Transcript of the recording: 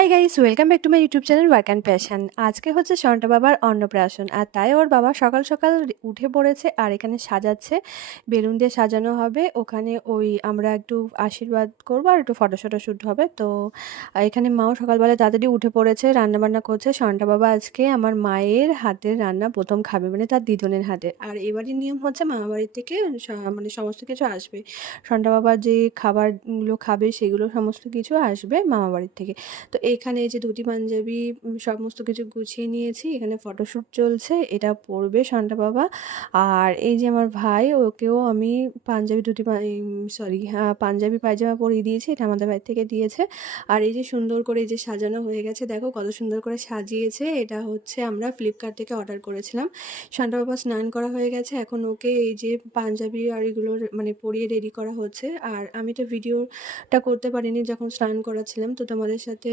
Hi guys, welcome back to my YouTube channel work and passion. আজকে হচ্ছে সন্টা বাবার অন্নপ্রাশন, আর তাই ওর বাবা সকাল সকাল উঠে পড়েছে আর এখানে সাজাচ্ছে। বেলুন দিয়ে সাজানো হবে, ওখানে ওই আমরা একটু আশীর্বাদ করবো আর একটু শ্যুট হবে। তো এখানে মাও সকালবেলা তাড়াতাড়ি উঠে পড়েছে, রান্নাবান্না করছে। সন্টা বাবা আজকে আমার মায়ের হাতের রান্না প্রথম খাবে, মানে তার দিদনের হাতে। আর এবারের নিয়ম হচ্ছে মামা বাড়ির থেকে মানে সমস্ত কিছু আসবে। সন্টা বাবা যে খাবারগুলো খাবে সেগুলো সমস্ত কিছু আসবে মামা বাড়ির থেকে। তো এখানে এই যে ধুতি পাঞ্জাবি সমস্ত কিছু গুছিয়ে নিয়েছি, এখানে ফটোশ্যুট চলছে, এটা পরবে সন্টা বাবা। আর এই যে আমার ভাই, ওকেও আমি পাঞ্জাবি পাঞ্জাবি পায়জামা পরিয়ে দিয়েছি, এটা আমাদের বাড়ি থেকে দিয়েছে। আর এই যে সুন্দর করে এই যে সাজানো হয়ে গেছে, দেখো কত সুন্দর করে সাজিয়েছে। এটা হচ্ছে আমরা ফ্লিপকার্ট থেকে অর্ডার করেছিলাম। সন্টা বাবা স্নান করা হয়ে গেছে, এখন ওকে এই যে পাঞ্জাবি আর এগুলো মানে পরিয়ে রেডি করা হচ্ছে। আর আমি তো ভিডিওটা করতে পারিনি যখন স্নান করাচ্ছিলাম, তো তোমাদের সাথে